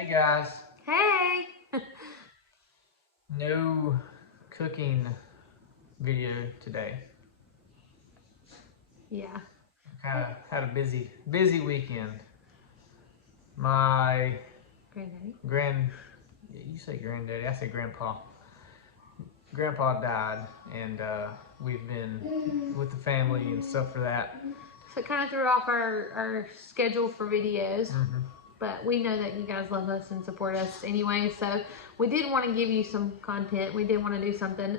Hey guys, Hey! no cooking video today. Yeah. Kind of had a busy weekend. My Granddaddy. you say granddaddy, I say grandpa. Grandpa died, and we've been with the family and stuff for that. So it kind of threw off our schedule for videos. Mm-hmm. But we know that you guys love us and support us anyway. So we did want to give you some content. We did want to do something.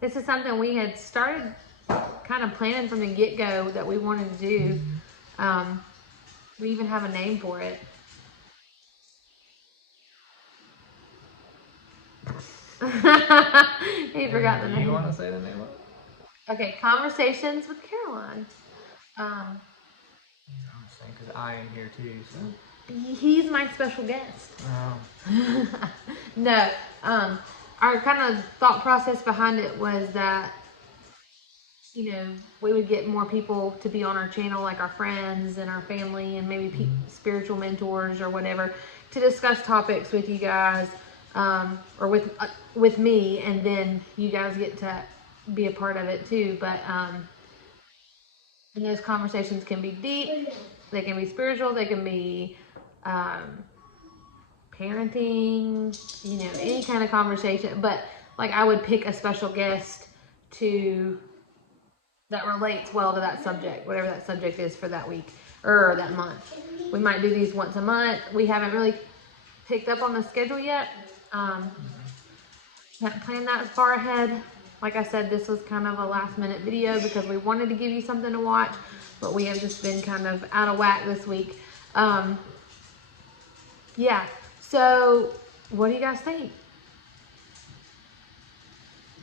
This is something we had started kind of planning from the get-go that we wanted to do. We even have a name for it. He forgot the name. Do you want to say the name of it? Okay, Conversations with Caroline. I'm saying because I am here too. So. He's my special guest. Oh. No, our kind of thought process behind it was that, you know, we would get more people to be on our channel, like our friends and our family and maybe spiritual mentors or whatever, to discuss topics with you guys, or with me, and then you guys get to be a part of it too. But and those conversations can be deep, they can be spiritual, they can be parenting, you know, any kind of conversation. But like I would pick a special guest that relates well to that subject, whatever that subject is for that week or that month. We might do these once a month. We haven't really picked up on the schedule yet. Haven't planned that far ahead. Like I said, this was kind of a last minute video because we wanted to give you something to watch, but we have just been kind of out of whack this week. Yeah, so what do you guys think?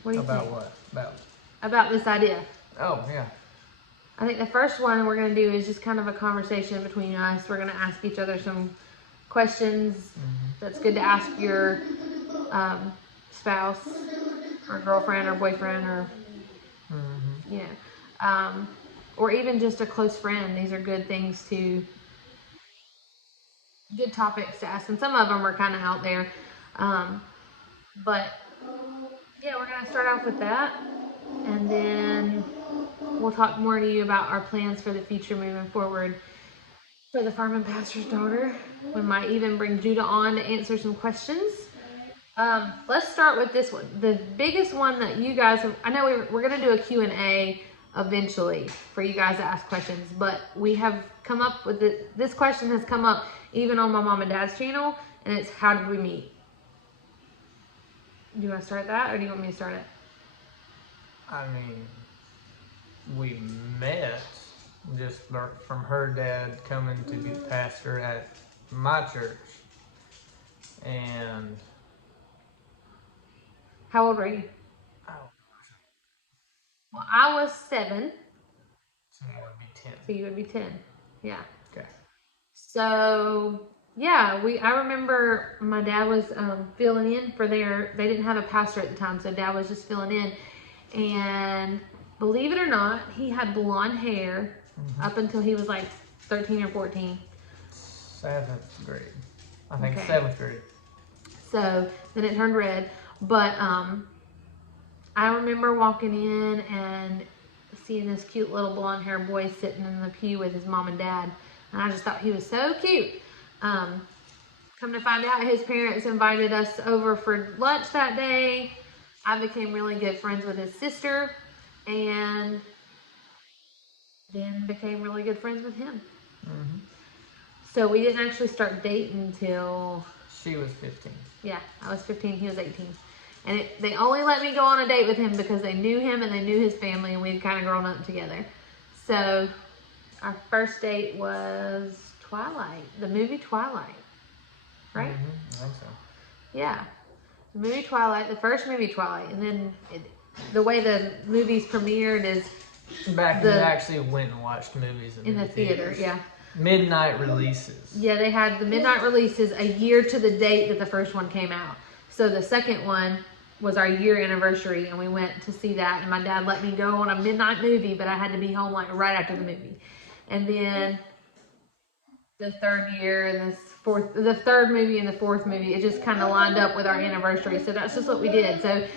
What do you About think? what? About this idea. Oh, yeah. I think the first one we're going to do is just kind of a conversation between us. We're going to ask each other some questions. That's good to ask your spouse or girlfriend or boyfriend or, you know, or even just a close friend. These are good things good topics to ask. And some of them are kind of out there. But yeah, we're going to start off with that. And then we'll talk more to you about our plans for the future moving forward for the Farm and Pastor's Daughter. We might even bring Judah on to answer some questions. Let's start with this one. The biggest one that you guys have, I know we're going to do a Q&A eventually for you guys to ask questions, but we have come up with this question has come up even on my mom and dad's channel, and it's how did we meet? Do you want to start that, or do you want me to start it? I mean, we met just from her dad coming to be the pastor at my church. And how old were you? Oh. Well, I was 7. So you would be 10. So you would be 10. Yeah. Okay. So yeah, I remember my dad was filling in for they didn't have a pastor at the time, so dad was just filling in. And believe it or not, he had blonde hair up until he was like 13 or 14. 7th grade. I think 7th grade. So then it turned red. But I remember walking in and seeing this cute little blonde haired boy sitting in the pew with his mom and dad. And I just thought he was so cute. Come to find out, his parents invited us over for lunch that day. I became really good friends with his sister, and then became really good friends with him. So we didn't actually start dating until... She was 15. Yeah, I was 15, he was 18. And they only let me go on a date with him because they knew him and they knew his family, and we'd kind of grown up together. So our first date was Twilight, the movie Twilight, right? I think so. Yeah, the movie Twilight, the first movie Twilight. And then the way the movies premiered is... Back when we actually went and watched movies in the theater, yeah. Midnight releases. Yeah, they had the midnight releases a year to the date that the first one came out. So the second one was our year anniversary, and we went to see that. And my dad let me go on a midnight movie, but I had to be home like right after the movie. And then the third year and this the third movie and the fourth movie. It just kind of lined up with our anniversary, so that's just what we did. So,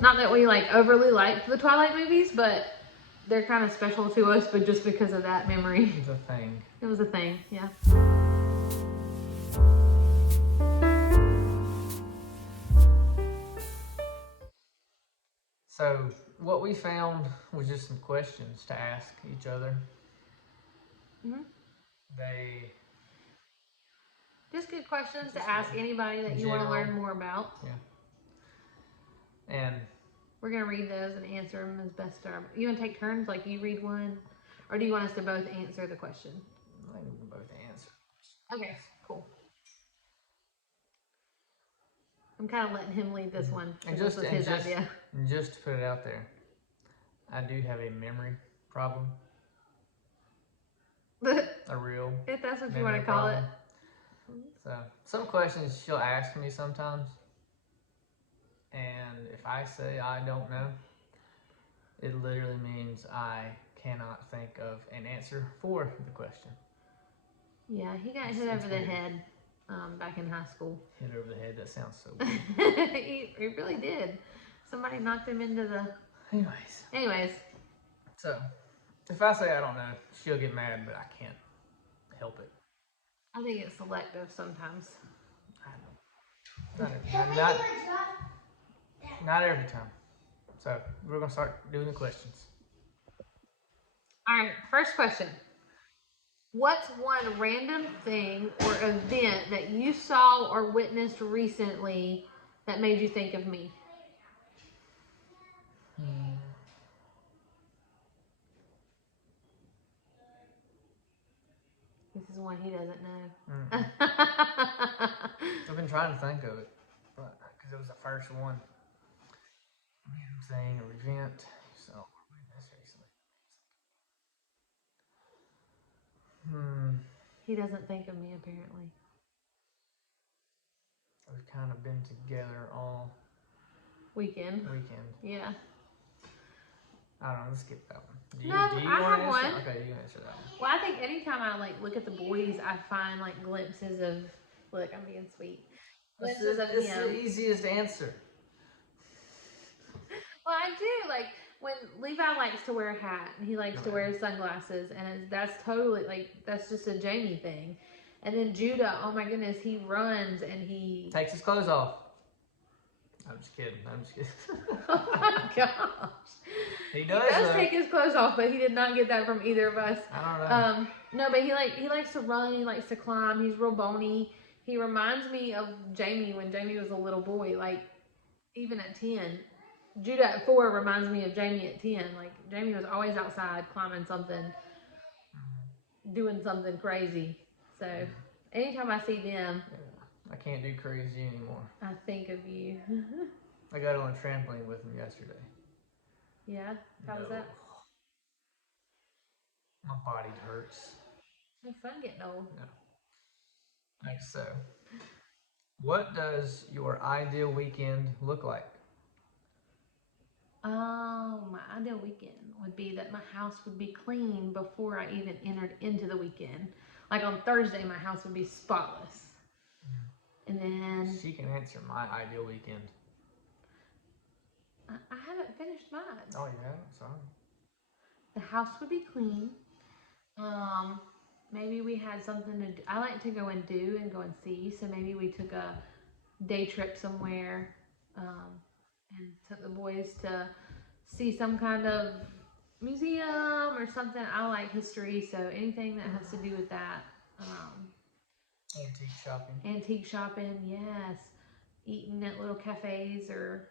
not that we like overly liked the Twilight movies, but they're kind of special to us, but just because of that memory. It's a thing. It was a thing, yeah. So what we found was just some questions to ask each other. Mm-hmm. They just good questions to ask anybody that you want to learn more about. Yeah. And we're gonna read those and answer them as best our. You want to take turns, like you read one, or do you want us to both answer the question? I think we can both answer. Okay, cool. I'm kind of letting him lead this one. And this was his idea. And just to put it out there, I do have a memory problem. A real. If that's what you want to call it. So some questions she'll ask me sometimes, and if I say I don't know, it literally means I cannot think of an answer for the question. Yeah, he got hit over the head back in high school. Hit over the head? That sounds so weird. he really did. Somebody knocked him into the... Anyways. So, if I say I don't know, she'll get mad, but I can't help it. I think it's selective sometimes. I know. Not every time. So, we're going to start doing the questions. All right, first question. What's one random thing or event that you saw or witnessed recently that made you think of me? This is one he doesn't know. I've been trying to think of it, but because it was the first one. Random thing or event. So, He doesn't think of me, apparently. We've kind of been together all weekend. Yeah. I don't know, let's skip that one. Do you have one. Okay, you answer that one. Well, I think anytime I look at the boys, I find glimpses of, look, I'm being sweet. Glimpses of him. It's the easiest answer. Well, I do, when Levi likes to wear a hat, and he likes to wear sunglasses, and that's totally, that's just a Jamie thing. And then Judah, oh my goodness, he runs, and he... takes his clothes off. I'm just kidding. Oh my gosh. He does take his clothes off, but he did not get that from either of us. I don't know. No, but he likes to run, he likes to climb, he's real bony. He reminds me of Jamie when Jamie was a little boy, even at 10. Judah at 4 reminds me of Jamie at 10. Jamie was always outside climbing something, doing something crazy. So, anytime I see them... I can't do crazy anymore. I think of you. I got on a trampoline with him yesterday. Yeah? How was that? My body hurts. No fun getting old. No. So, what does your ideal weekend look like? Oh, my ideal weekend would be that my house would be clean before I even entered into the weekend. On Thursday, my house would be spotless. And then... She can answer my ideal weekend. I haven't finished mine. Oh, yeah? Sorry. The house would be clean. Maybe we had something to do. I like to go and see. So maybe we took a day trip somewhere and took the boys to see some kind of museum or something. I like history, so anything that has to do with that. Antique shopping, yes. Eating at little cafes or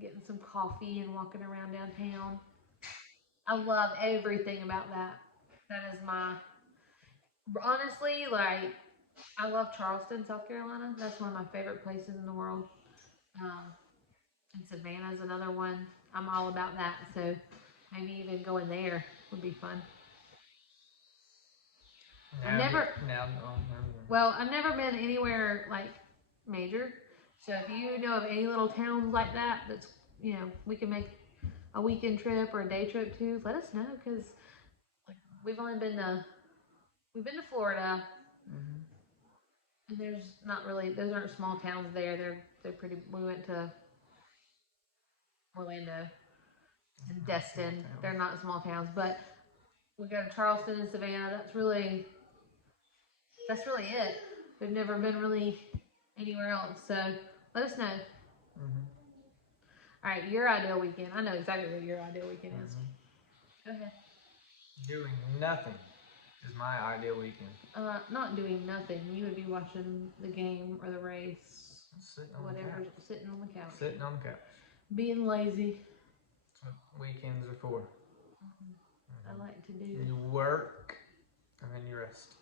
getting some coffee and walking around downtown. I love everything about that. That is honestly, I love Charleston, South Carolina. That's one of my favorite places in the world. And Savannah's another one. I'm all about that. So maybe even going there would be fun. I've never been anywhere major. So if you know of any little towns like that, that's we can make a weekend trip or a day trip to, let us know, because we've been to Florida. And there's not really, those aren't small towns there. They're pretty. We went to Orlando and Destin. They're not small towns, but we go to Charleston and Savannah. That's really it. We've never been really anywhere else. So let us know. Mm-hmm. All right, your ideal weekend. I know exactly what your ideal weekend is. Go ahead. Doing nothing is my ideal weekend. Not doing nothing. You would be watching the game or the race, Sitting on whatever, the couch. sitting on the couch. Sitting on the couch. Being lazy. That's what weekends are for. I like to do. You work and then you rest.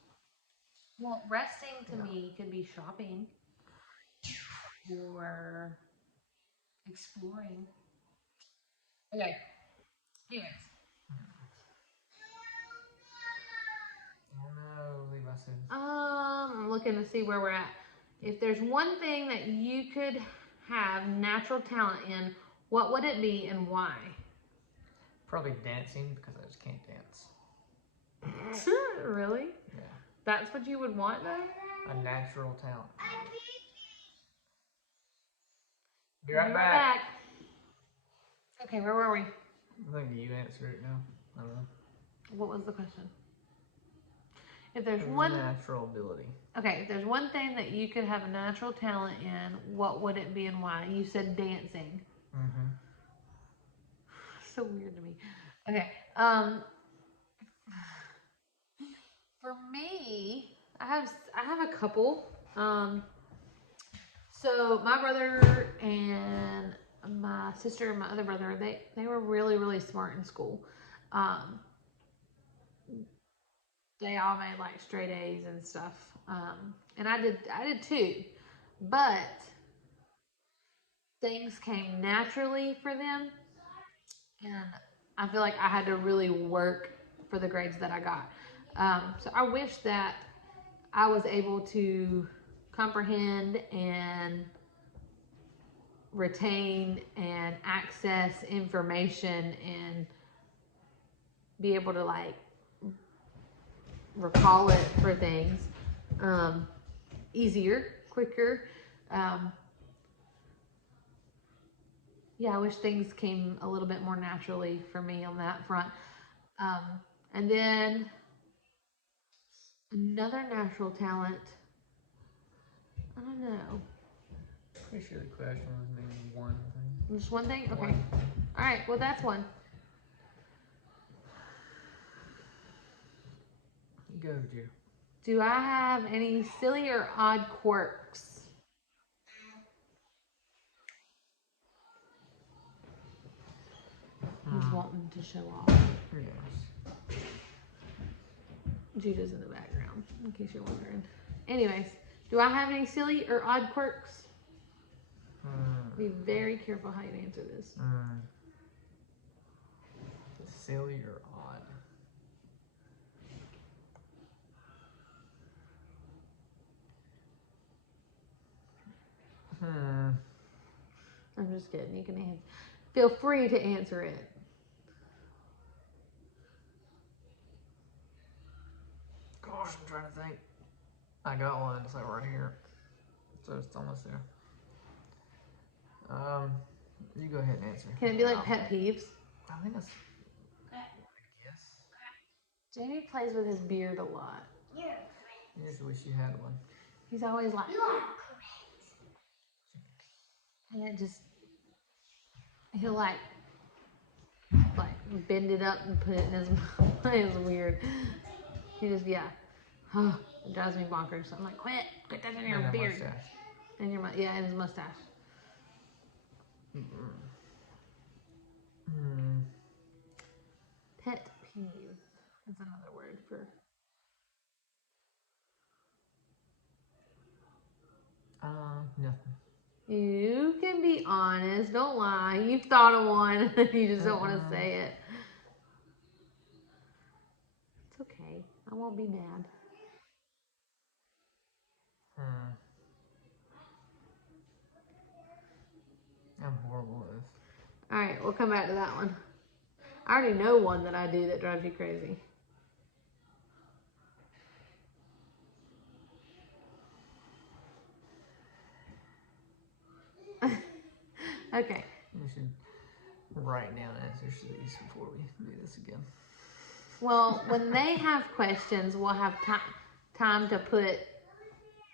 Well, resting to me could be shopping or exploring. Okay. Anyways. Oh no, Levi says. I'm looking to see where we're at. If there's one thing that you could have natural talent in, what would it be and why? Probably dancing because I just can't dance. Really? Yeah. That's what you would want though? A natural talent. Be We'll right back. Okay, where were we? I think you answer it now. I don't know. What was the question? If there's one natural ability. Okay, if there's one thing that you could have a natural talent in, what would it be and why? You said dancing. Mm-hmm. So weird to me. Okay. For me, I have a couple. So my brother and my sister and my other brother, they were really, really smart in school. They all made like straight A's and stuff. And I did too. But things came naturally for them. And I feel like I had to really work for the grades that I got. So I wish that I was able to comprehend and retain and access information and be able to like recall it for things easier, quicker. Yeah, I wish things came a little bit more naturally for me on that front. And then another natural talent, I don't know. Pretty sure the question was maybe one thing. Just one thing? Okay. One. All right, well, that's one. Go, Drew. Do I have any silly or odd quirks? He's wanting to show off. Yes. Judah's in the background, in case you're wondering. Anyways, do I have any silly or odd quirks? Be very careful how you answer this. Silly or odd? I'm just kidding. You can feel free to answer it. Gosh, I'm trying to think. I got one. It's like right here. So it's almost there. You go ahead and answer. Can it be like pet peeves? I think that's. Yes. Jamie plays with his beard a lot. I just wish you had one. He's always like. And it just. He'll like bend it up and put it in his mouth. It's weird. He just, yeah. It drives me bonkers. I'm like, quit that in your beard. Mustache. And your, yeah, and his mustache. Pet peeve. That's another word for. Nothing. You can be honest. Don't lie. You've thought of one. You just don't want to say it. It's okay. I won't be mad. I'm horrible at this. Alright, we'll come back to that one. I already know one that I do that drives you crazy. write down answers to these before we do this again. Well, when they have questions, we'll have time to put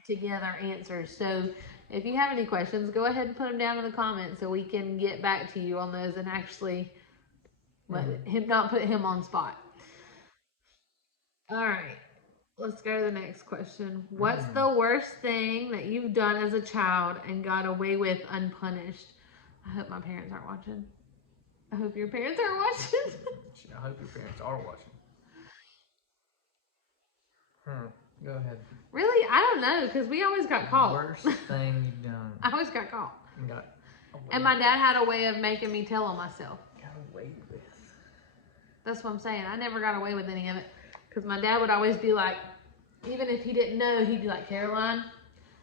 together answers. So if you have any questions, go ahead and put them down in the comments so we can get back to you on those and actually not put him on spot. All right, let's go to the next question. What's the worst thing that you've done as a child and got away with unpunished? I hope my parents aren't watching. I hope your parents aren't watching. I hope your parents are watching. Go ahead. Really? I don't know, because we always got caught. Worst thing you've done. I always got caught. And my dad had a way of making me tell on myself. Got away with. That's what I'm saying. I never got away with any of it. Because my dad would always be like, even if he didn't know, he'd be like, Caroline,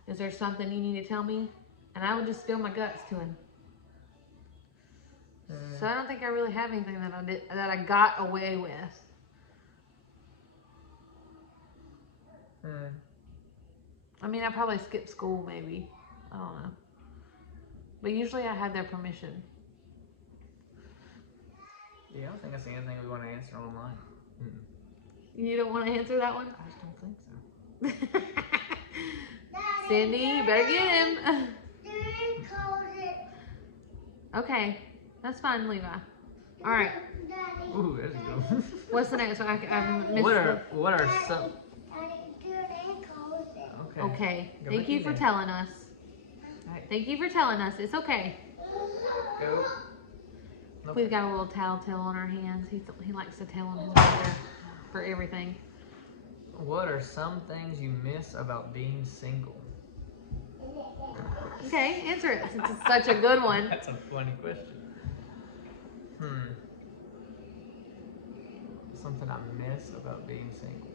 is there something you need to tell me? And I would just spill my guts to him. So I don't think I really have anything that I got away with. I mean, I probably skipped school, maybe. I don't know. But usually I had their permission. Yeah, I don't think I see anything we want to answer online. You don't want to answer that one? I just don't think so. Cindy, you better get him. Okay, that's fine, Levi. All right. Ooh, that's good. What's the next one? I missed what are some... Okay. Thank you for telling us. Thank you for telling us. It's okay. Go. We've got a little tattletale on our hands. He likes to tell on his brother for everything. What are some things you miss about being single? Okay, answer it since it's such a good one. That's a funny question. Something I miss about being single.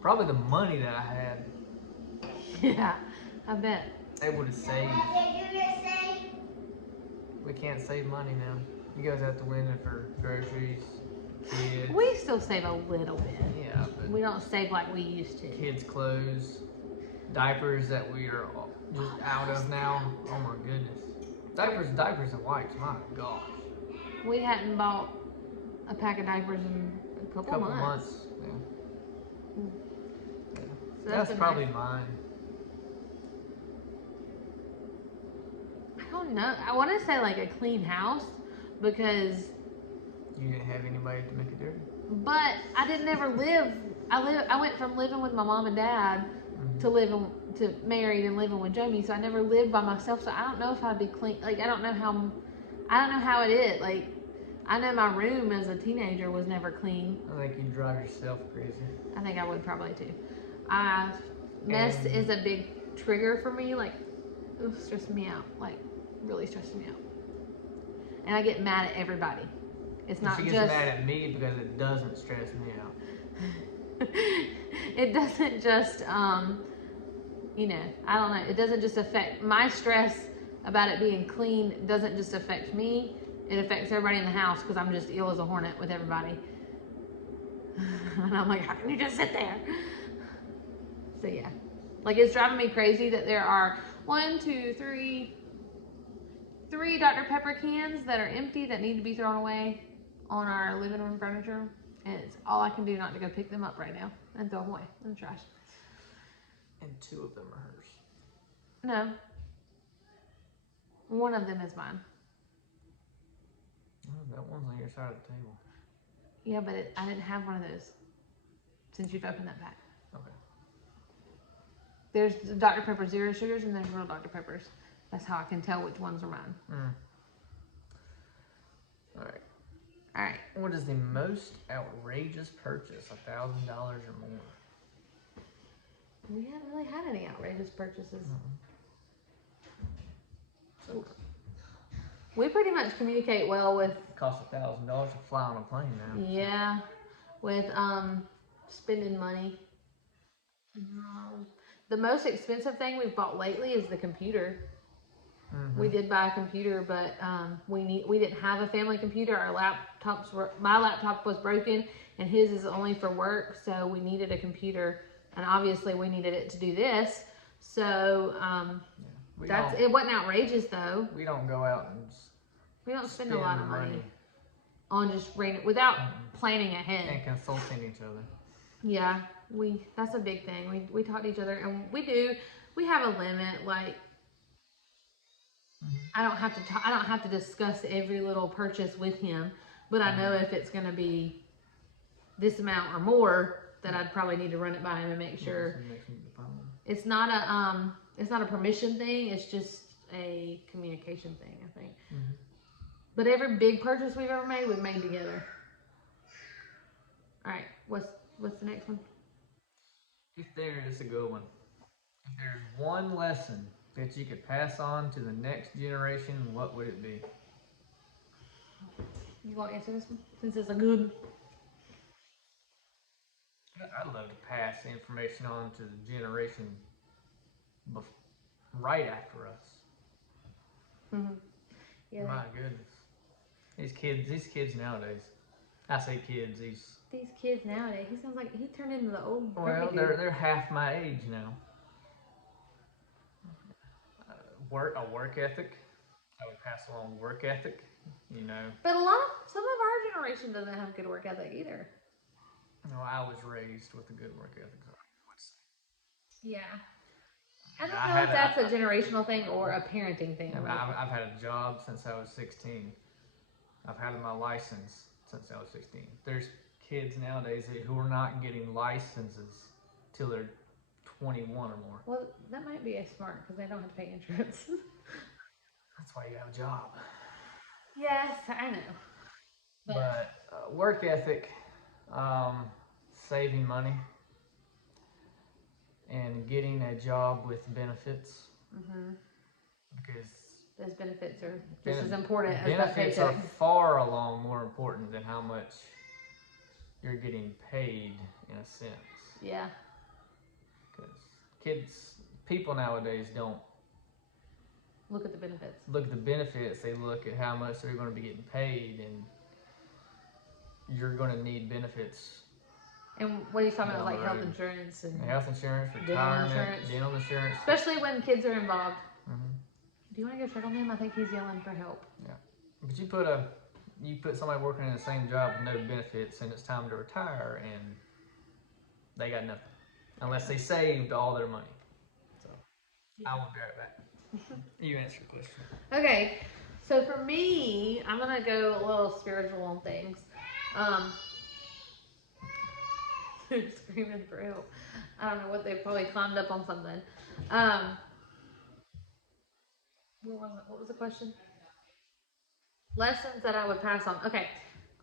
Probably the money that I had. Yeah, I bet. Able to save. We can't save money now. You guys have to win it for groceries, kids. We still save a little bit. Yeah, but we don't save like we used to. Kids' clothes, diapers that we are just out of now. Oh my goodness. Diapers and wipes, my gosh. We hadn't bought a pack of diapers in a couple months. Yeah. So that's probably mine. I don't know. I want to say like a clean house because you didn't have anybody to make it dirty. But I didn't ever live. I went from living with my mom and dad to married and living with Jamie. So I never lived by myself. So I don't know if I'd be clean. Like I don't know how it is. Like I know my room as a teenager was never clean. I think you'd drive yourself crazy. I think I would probably too. Mess is a big trigger for me. Like it stresses me out. Like really stresses me out. And I get mad at everybody. It's not just... She gets mad at me because it doesn't stress me out. It doesn't just, you know, I don't know. It doesn't just affect... My stress about it being clean doesn't just affect me. It affects everybody in the house because I'm just ill as a hornet with everybody. And I'm like, how can you just sit there? So yeah. Like it's driving me crazy that there are 3 Dr. Pepper cans that are empty that need to be thrown away on our living room furniture. And it's all I can do not to go pick them up right now and throw them away in the trash. And 2 of them are hers. No. 1 of them is mine. Oh, that one's on your side of the table. Yeah, but I didn't have one of those since you've opened that pack. Okay. There's the Dr. Pepper Zero Sugars and there's real Dr. Peppers. That's how I can tell which ones are mine. All right. What is the most outrageous purchase? $1,000 or more? We haven't really had any outrageous purchases. We pretty much communicate well with... It costs $1,000 to fly on a plane now. Yeah, with spending money. The most expensive thing we've bought lately is the computer. We did buy a computer, but we didn't have a family computer. My laptop was broken, and his is only for work, so we needed a computer, and obviously we needed it to do this. So it wasn't outrageous though. We don't go out and We don't spend a lot of money on just without planning ahead and consulting each other. Yeah, that's a big thing. We talk to each other, and we have a limit. Like, I don't have to discuss every little purchase with him, but I know if it's going to be this amount or more, that I'd probably need to run it by him and make sure. It's not a permission thing. It's just a communication thing, I think. But every big purchase we've ever made, we've made together. All right, what's the next one? If there is a good one. If there's one lesson that you could pass on to the next generation, what would it be? You want to answer this one since it's a good. I'd love to pass information on to the generation right after us. Yeah. My goodness, these kids nowadays. I say kids. These kids nowadays. He sounds like he turned into the old. Well, they're half my age now. A work ethic. I would pass along work ethic. But some of our generation doesn't have good work ethic either. No, I was raised with a good work ethic. Yeah. I don't know if that's a generational thing or a parenting thing. I've had a job since I was 16. I've had my license since I was 16. There's kids nowadays who are not getting licenses till they're 21 or more. Well, that might be smart because they don't have to pay insurance. That's why you have a job. Yes, I know. But work ethic, saving money, and getting a job with benefits. Because those benefits are just as important as that paycheck. Benefits are far along more important than how much you're getting paid in a sense. Yeah. Because people nowadays don't look at the benefits. They look at how much they're going to be getting paid, and you're going to need benefits. And what he's talking about, like health insurance and retirement, dental insurance. Especially when kids are involved. Do you want to go check on him? I think he's yelling for help. Yeah, but you put somebody working in the same job with no benefits, and it's time to retire, and they got nothing unless they saved all their money. So I will be right back. You answer your question. Okay, so for me, I'm gonna go a little spiritual on things. They're screaming for help. I don't know what, they probably climbed up on something. What was the question? Lessons that I would pass on. Okay,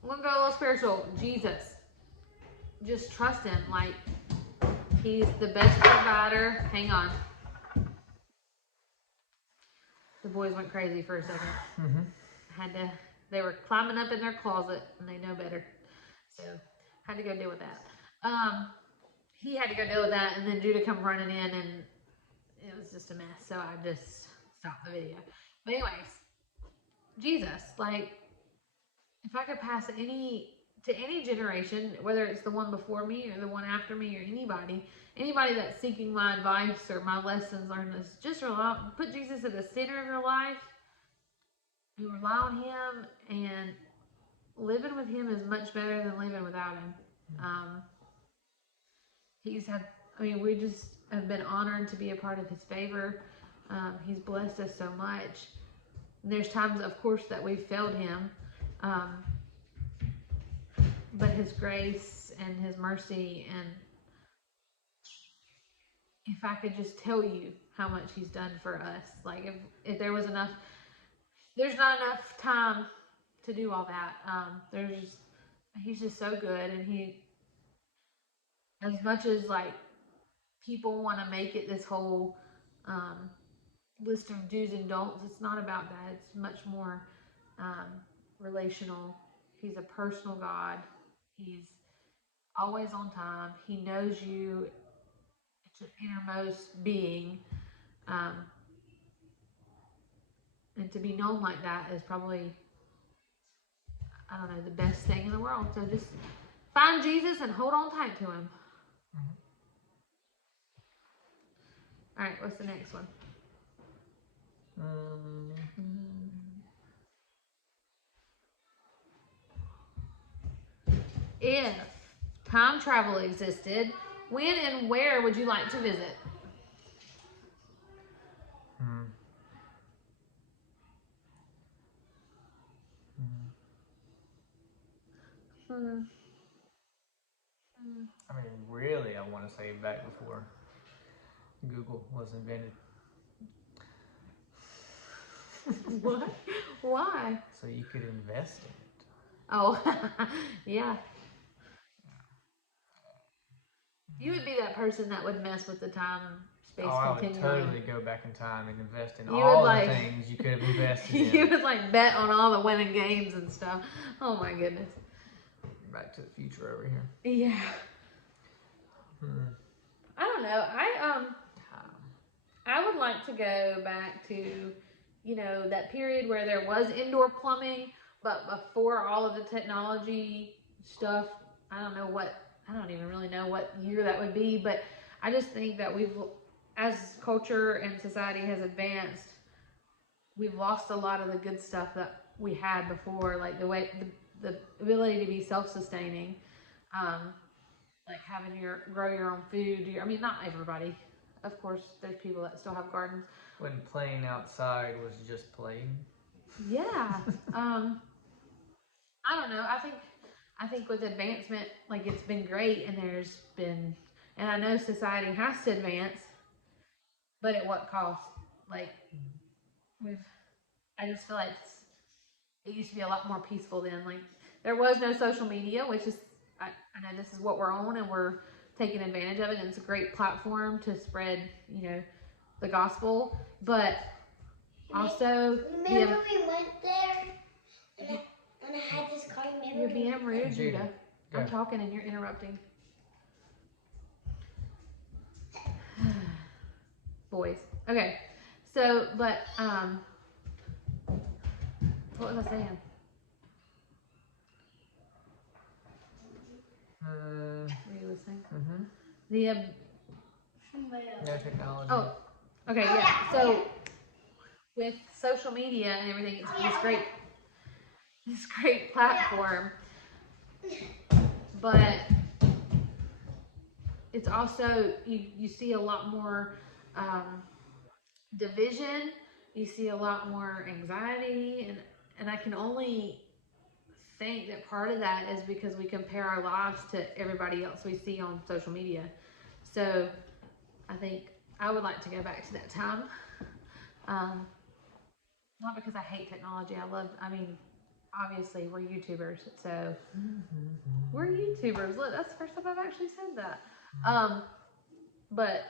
I'm gonna go a little spiritual. Jesus, just trust him. Like, he's the best provider. Hang on. The boys went crazy for a second. They were climbing up in their closet, and they know better. So, had to go deal with that. He had to go deal with that, and then Judah come running in, and it was just a mess. So I just stopped the video. But anyways, Jesus, like, if I could pass to any generation, whether it's the one before me or the one after me or anybody that's seeking my advice or my lessons learned, is just put Jesus at the center of your life and rely on him, and living with him is much better than living without him. We just have been honored to be a part of his favor. He's blessed us so much. And there's times, of course, that we've failed him. But his grace and his mercy, and if I could just tell you how much he's done for us, like if there was there's not enough time to do all that. He's just so good, and as much as like people want to make it this whole list of do's and don'ts, it's not about that. It's much more relational. He's a personal God. He's always on time. He knows you. It's your innermost being. And to be known like that is probably, I don't know, the best thing in the world. So just find Jesus and hold on tight to him. All right, what's the next one? If time travel existed, when and where would you like to visit? Hmm. I mean, really, I want to say back before Google was invented. What? Why? So you could invest in it. Oh, yeah. You would be that person that would mess with the time space I would continuum. totally go back in time and invest in You all would, the like, things you could have invested in. You would like bet on all the winning games and stuff. Oh my goodness. Back to the future over here. Yeah. I don't know. I would like to go back to, you know, that period where there was indoor plumbing, but before all of the technology stuff. I don't even really know what year that would be, but I just think that as culture and society has advanced, we've lost a lot of the good stuff that we had before, like the ability to be self-sustaining, like having grow your own food. I mean, not everybody. Of course, there's people that still have gardens. When playing outside was just playing. Yeah. I don't know. I think with advancement, like, it's been great, and I know society has to advance, but at what cost? Like, I just feel like it used to be a lot more peaceful then. Like, there was no social media, which is, I know this is what we're on, and we're taking advantage of it, and it's a great platform to spread, you know, the gospel. But also, remember we went there and I had this car. You're being rude, Judah. Judah. I'm talking and you're interrupting. Boys. Okay. So, but what was I saying? Were you listening? No technology. Oh, okay, yeah. So with social media and everything, it's this great platform, but it's also you see a lot more division. You see a lot more anxiety, and I can only think that part of that is because we compare our lives to everybody else we see on social media. So I think I would like to go back to that time. Not because I hate technology. I mean, obviously we're YouTubers, so we're YouTubers. Look, that's the first time I've actually said that. But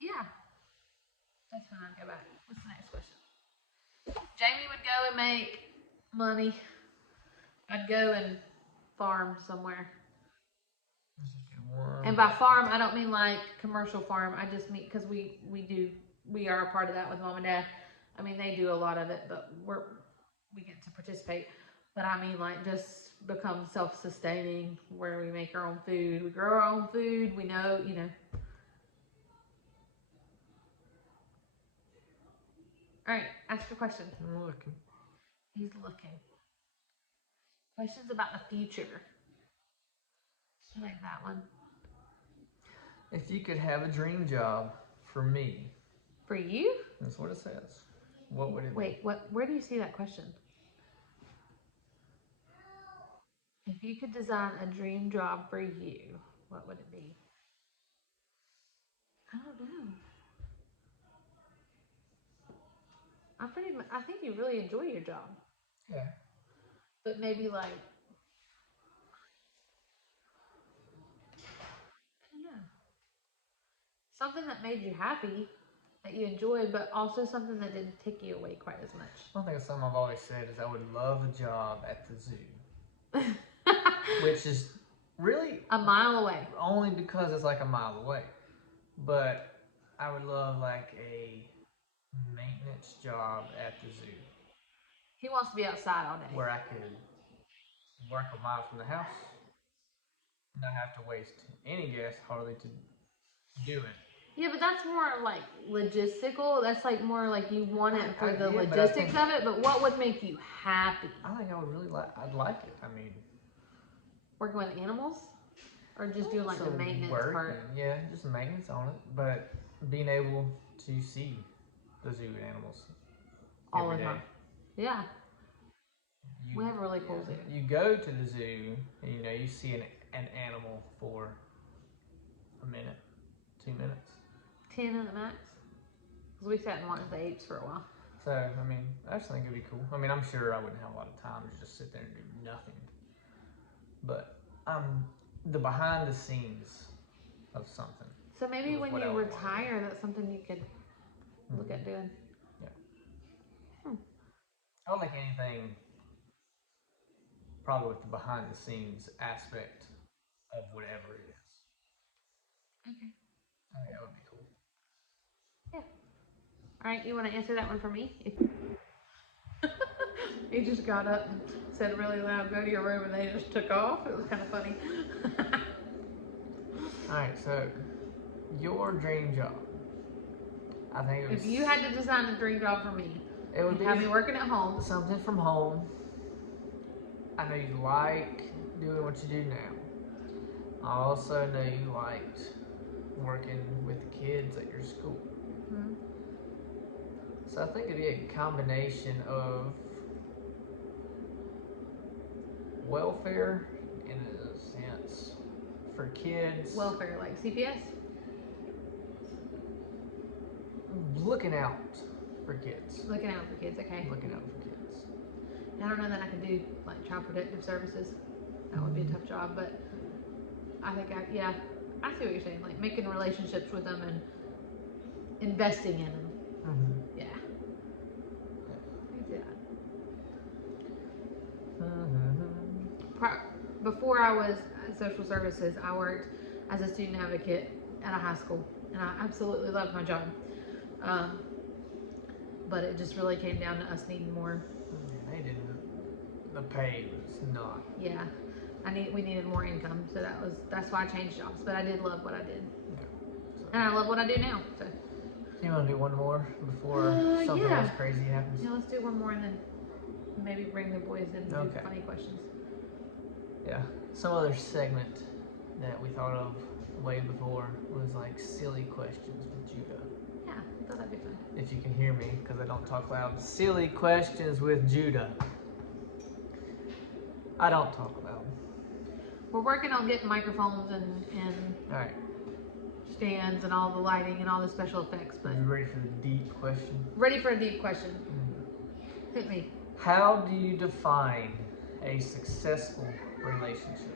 yeah, that's when I'd go back. What's the next question? Jamie would go and make money. I'd go and farm somewhere. And by farm, I don't mean like commercial farm. I just mean, because we are a part of that with Mom and Dad. I mean, they do a lot of it, but we get to participate. But I mean, like, just become self-sustaining, where we make our own food, we grow our own food. We know, you know. All right, ask a question. I'm looking. He's looking. Questions about the future. I like that one. If you could have a dream job for me. For you? That's what it says. What would it be? Wait, where do you see that question? If you could design a dream job for you, what would it be? I don't know. I think you really enjoy your job. Yeah. But maybe like, I don't know. Something that made you happy, that you enjoyed, but also something that didn't take you away quite as much. One thing something I've always said is I would love a job at the zoo. Which is really a mile away. Only because it's like a mile away. But I would love like a maintenance job at the zoo. He wants to be outside all day. Where I could work a mile from the house, not have to waste any gas hardly to do it. Yeah, but that's more like logistical. That's like more like you want it for the logistics of it. But what would make you happy? I think I would really I'd like it. I mean, working with animals, or just doing like the maintenance part? Yeah, just maintenance on it, but being able to see the zoo animals All every the day. time. Yeah. You, We have a really cool zoo. You go to the zoo, and you see an animal for a minute, 2 minutes. 10 at the max. Because we sat and watched the apes for a while. So, I mean, I just think it'd be cool. I mean, I'm sure I wouldn't have a lot of time to just sit there and do nothing. But the behind the scenes of something. So maybe Is when what I you would want. retire, that's something you could look at doing. I don't like anything probably with the behind the scenes aspect of whatever it is. Okay. I think that would be cool. Yeah. All right, you want to answer that one for me? He just got up and said really loud, "Go to your room," and they just took off. It was kind of funny. Alright, so your dream job. I think it was, If you had to design a dream job for me, it would you'd have be me working at home. something from home. I know you like doing what you do now. I also know you liked working with the kids at your school. Mm-hmm. So I think it'd be a combination of welfare in a sense for kids. Welfare, like CPS? Looking out for kids. Looking out for kids, okay. Looking out for kids. I don't know that I can do like child protective services. That would be a tough job, but I think I see what you're saying. Like making relationships with them and investing in them. Mm-hmm. Yeah. I can see that. Mm-hmm. Before I was at social services, I worked as a student advocate at a high school, and I absolutely loved my job. But it just really came down to us needing more. They didn't. The pay was not. Yeah, we needed more income, so that's why I changed jobs. But I did love what I did, So, and I love what I do now. So you want to do one more before something else crazy happens? yeah, let's do one more, and then maybe bring the boys in and do funny questions. Yeah. Some other segment that we thought of way before was like silly questions with Judah. Yeah, I thought that'd be fun. If you can hear me, because I don't talk loud. Silly questions with Judah. I don't talk loud. We're working on getting microphones and All right. stands and all the lighting and all the special effects. But Are you ready for the deep question? ready for a deep question. Hit me. How do you define a successful relationship?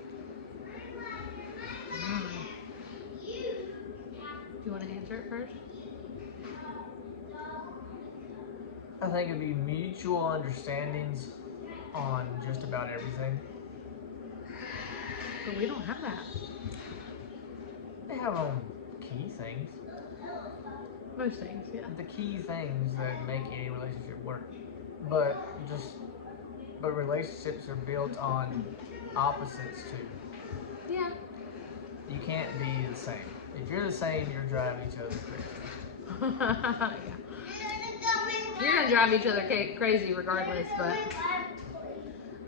Do you want to answer it first? I think it'd be mutual understandings on just about everything. But we don't have that. They have key things. Most things, yeah. The key things that make any relationship work. But relationships are built on opposites too. Yeah. You can't be the same. If you're the same, you're driving each other crazy. Yeah. You're gonna drive each other crazy regardless, but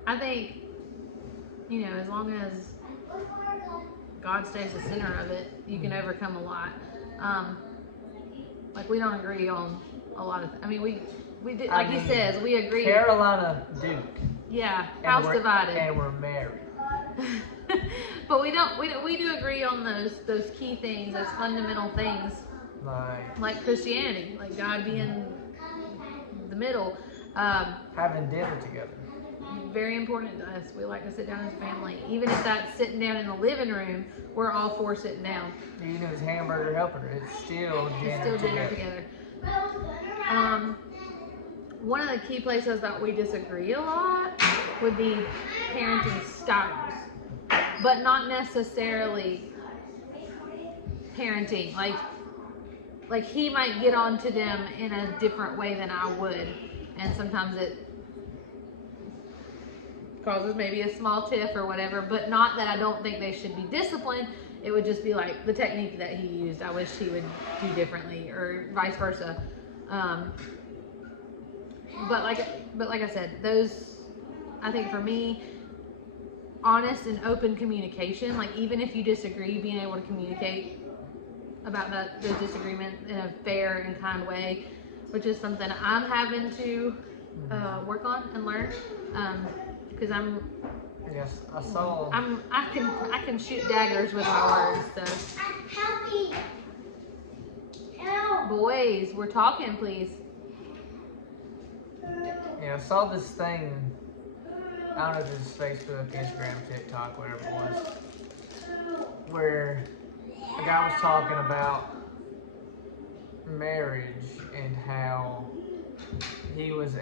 I think, as long as God stays the center of it, you can overcome a lot. Like we don't agree on a lot of. We did, like he says, we agree. Carolina Duke. Yeah, house divided. And we're married. But we do agree on those key things, those fundamental things, like Christianity, like God being the middle. Having dinner together. Very important to us. We like to sit down as a family. Even if that's sitting down in the living room, we're all four sitting down. Even if it's hamburger helper, it's still dinner together. One of the key places that we disagree a lot would be parenting styles, but not necessarily parenting. Like he might get onto them in a different way than I would, and sometimes it causes maybe a small tiff or whatever, but not that I don't think they should be disciplined. It would just be like the technique that he used, I wish he would do differently, or vice versa. But like I said, those, I think for me, honest and open communication. Like, even if you disagree, being able to communicate about those disagreements in a fair and kind way, which is something I'm having to work on and learn. Because Yes, I saw. I can shoot daggers with my words. So Happy. Help. boys, we're talking, please. Yeah, I saw this thing. I don't know if it's Facebook, Instagram, TikTok, whatever it was, where a guy was talking about marriage and how he was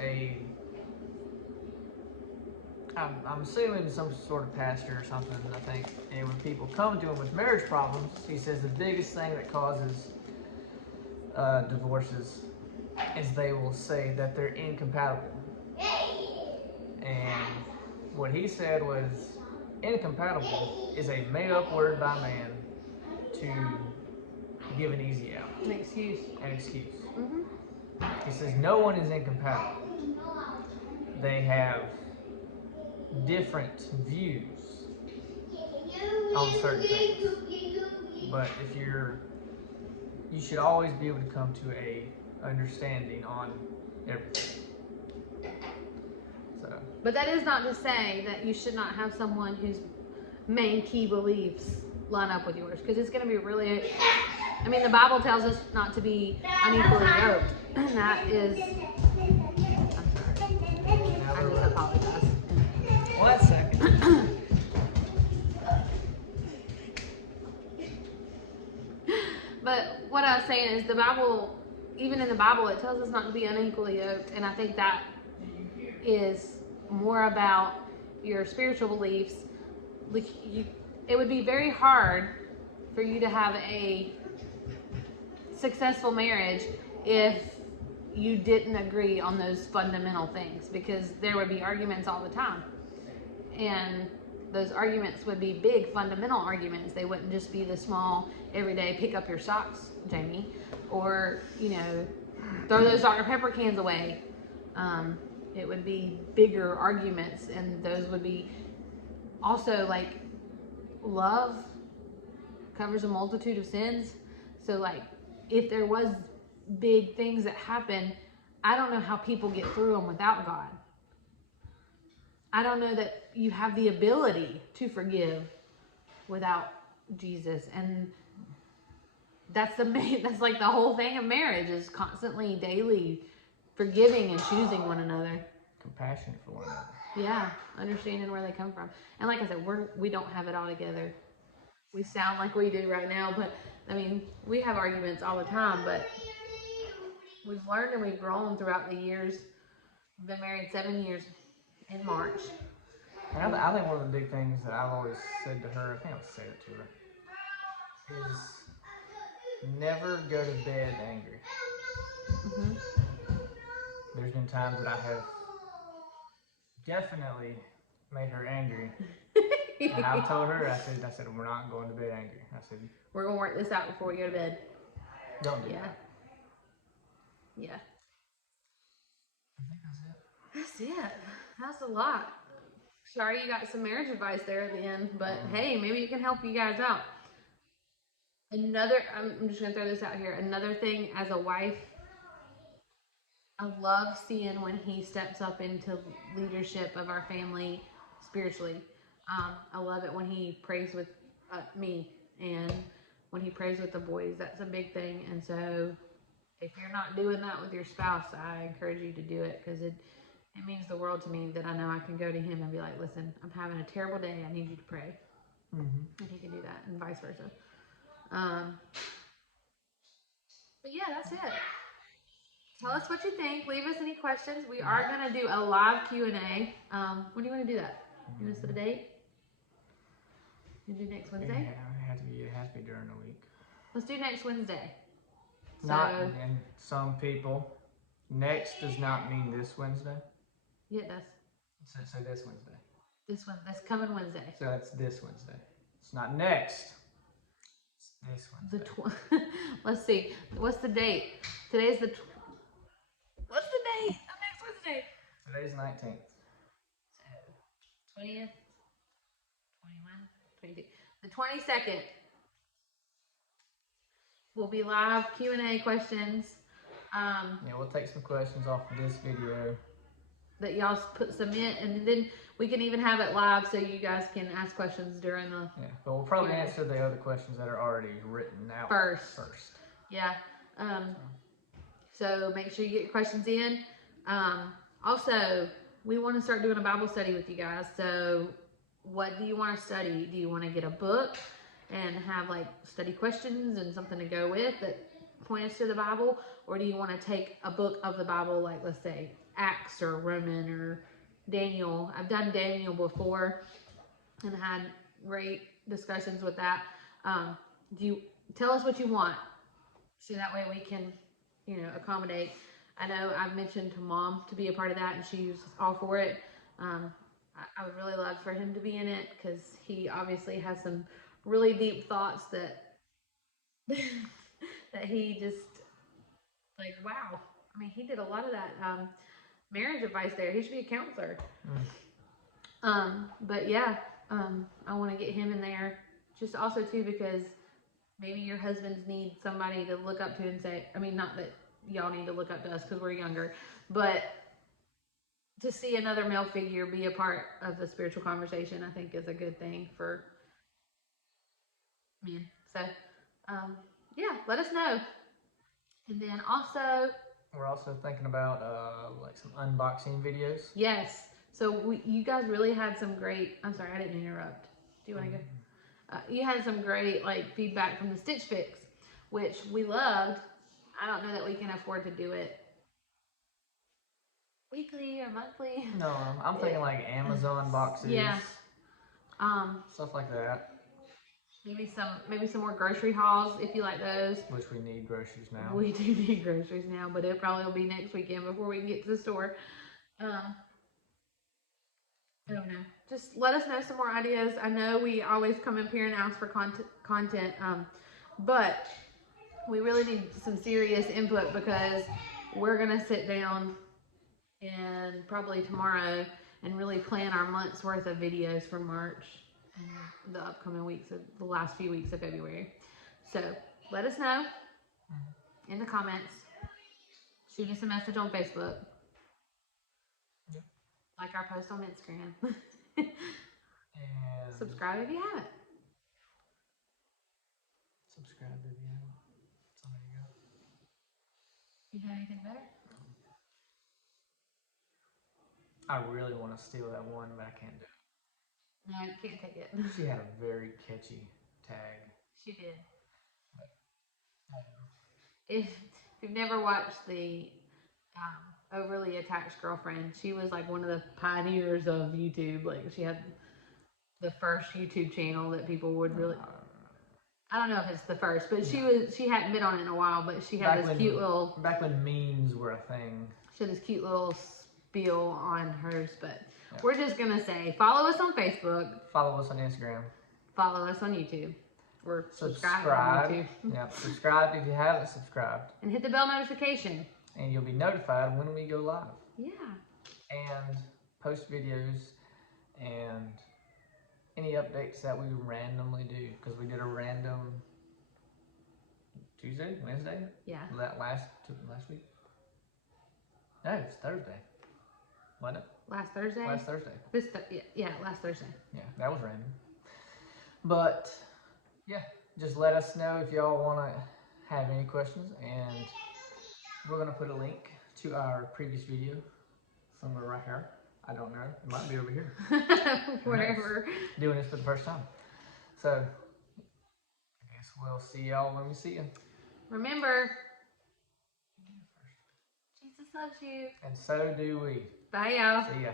I'm assuming some sort of pastor or something, I think. And when people come to him with marriage problems, he says the biggest thing that causes divorces is they will say that they're incompatible. And what he said was, incompatible is a made-up word by man to give an easy out. An excuse. An excuse. Mm-hmm. He says no one is incompatible. They have different views on certain things. But you should always be able to come to a understanding on everything. So. But that is not to say that you should not have someone whose main key beliefs line up with yours, because it's going to be really. I mean, the Bible tells us not to be unequally yoked, and that is. I just apologize. 1 second. But what I was saying is the Bible, even in the Bible, it tells us not to be unequally yoked, and I think that is more about your spiritual beliefs. Like it would be very hard for you to have a successful marriage if you didn't agree on those fundamental things, because there would be arguments all the time, and those arguments would be big fundamental arguments. They wouldn't just be the small everyday pick up your socks, Jamie, or throw those Dr. Pepper cans away. It would be bigger arguments, and those would be also like love covers a multitude of sins. So like if there was big things that happen, I don't know how people get through them without God. I don't know that you have the ability to forgive without Jesus. And that's like the whole thing of marriage, is constantly, daily forgiving and choosing one another. Compassion for one another. Yeah, understanding where they come from. And like I said, we don't have it all together. We sound like we do right now, but I mean, we have arguments all the time, but we've learned and we've grown throughout the years. We've been married 7 years in March. And I think one of the big things that I've always said to her, I think I've said it to her, is never go to bed angry. Mm-hmm. There's been times that I have definitely made her angry. And I've told her, I said, we're not going to bed angry. I said, we're going to work this out before we go to bed. Don't do that. Yeah. I think that's it. That's it. That's a lot. Sorry you got some marriage advice there at the end, but hey, maybe it can help you guys out. I'm just going to throw this out here. Another thing, as a wife, I love seeing when he steps up into leadership of our family spiritually. I love it when he prays with me, and when he prays with the boys. That's a big thing. And so if you're not doing that with your spouse, I encourage you to do it, because it means the world to me that I know I can go to him and be like, listen, I'm having a terrible day. I need you to pray. Mm-hmm. And he can do that, and vice versa. But yeah, that's it. Tell us what you think. Leave us any questions. We are going to do a live Q&A. When do you want to do that? You want to set a date? You do next Wednesday? Yeah, it has to be during the week. Let's do next Wednesday. And some people, next does not mean this Wednesday. Yeah, it does. So this Wednesday. That's coming Wednesday. So that's this Wednesday. It's not next. It's this Wednesday. Let's see. What's the date? Today's the. What's the date of next Wednesday? Today's 19th. So 20th. 22. The 22nd will be live Q&A questions. Yeah, we'll take some questions off of this video. That y'all submit, and then we can even have it live so you guys can ask questions during the Yeah, but we'll probably Q&A. answer the other questions that are already written out First. Yeah. So make sure you get your questions in. Also, we want to start doing a Bible study with you guys. So what do you want to study? Do you want to get a book and have like study questions and something to go with that point us to the Bible? Or do you want to take a book of the Bible, like let's say Acts or Roman or Daniel? I've done Daniel before and had great discussions with that. Do you tell us what you want so that way we can, accommodate. I know I've mentioned to Mom to be a part of that, and she's all for it. I would really love for him to be in it because he obviously has some really deep thoughts that that he just like, wow. I mean, he did a lot of that marriage advice there. He should be a counselor. But yeah, I want to get him in there just also too because maybe your husbands need somebody to look up to and say, I mean, not that y'all need to look up to us because we're younger, but to see another male figure be a part of the spiritual conversation, I think is a good thing for men. So, yeah, let us know. And then also, we're also thinking about like some unboxing videos. Yes. So you guys really had some great. I'm sorry, I didn't interrupt. Do you want to go? You had some great like feedback from the Stitch Fix, which we loved. I don't know that we can afford to do it weekly or monthly. No, I'm thinking like Amazon boxes. Yeah. Stuff like that. Maybe some more grocery hauls if you like those. Which we need groceries now. We do need groceries now, but it probably will be next weekend before we can get to the store. I don't know. Just let us know some more ideas. I know we always come up here and ask for content, but we really need some serious input because we're gonna sit down and probably tomorrow and really plan our month's worth of videos for March and the upcoming weeks of the last few weeks of February. So let us know in the comments. Shoot us a message on Facebook. Yep. Like our post on Instagram. And subscribe if you haven't. Subscribe if you haven't. So there you go. You have anything better? I really want to steal that one, but I can't do it. No, you can't take it. She had a very catchy tag. She did. I don't know. If you've never watched the Overly Attached Girlfriend, she was like one of the pioneers of YouTube. Like she had the first YouTube channel that people would really. I don't know if it's the first, but she hadn't been on it in a while. But she had cute little. Back when memes were a thing. She had this cute little spiel on hers, but we're just gonna say follow us on Facebook. Follow us on Instagram. Follow us on YouTube. Or subscribe on YouTube. Yep, subscribe if you haven't subscribed. And hit the bell notification. And you'll be notified when we go live. Yeah. And post videos and any updates that we randomly do. Because we did a random Tuesday, Wednesday? Yeah. That last week? No, it's Thursday. Wasn't it? Last Thursday? Last Thursday. Last Thursday. Yeah, that was random. But, yeah, just let us know if y'all want to have any questions. And we're going to put a link to our previous video somewhere right here. I don't know. It might be over here. Wherever. Doing this for the first time. So, I guess we'll see y'all when we see you. Remember, Jesus loves you. And so do we. Bye, y'all. See ya.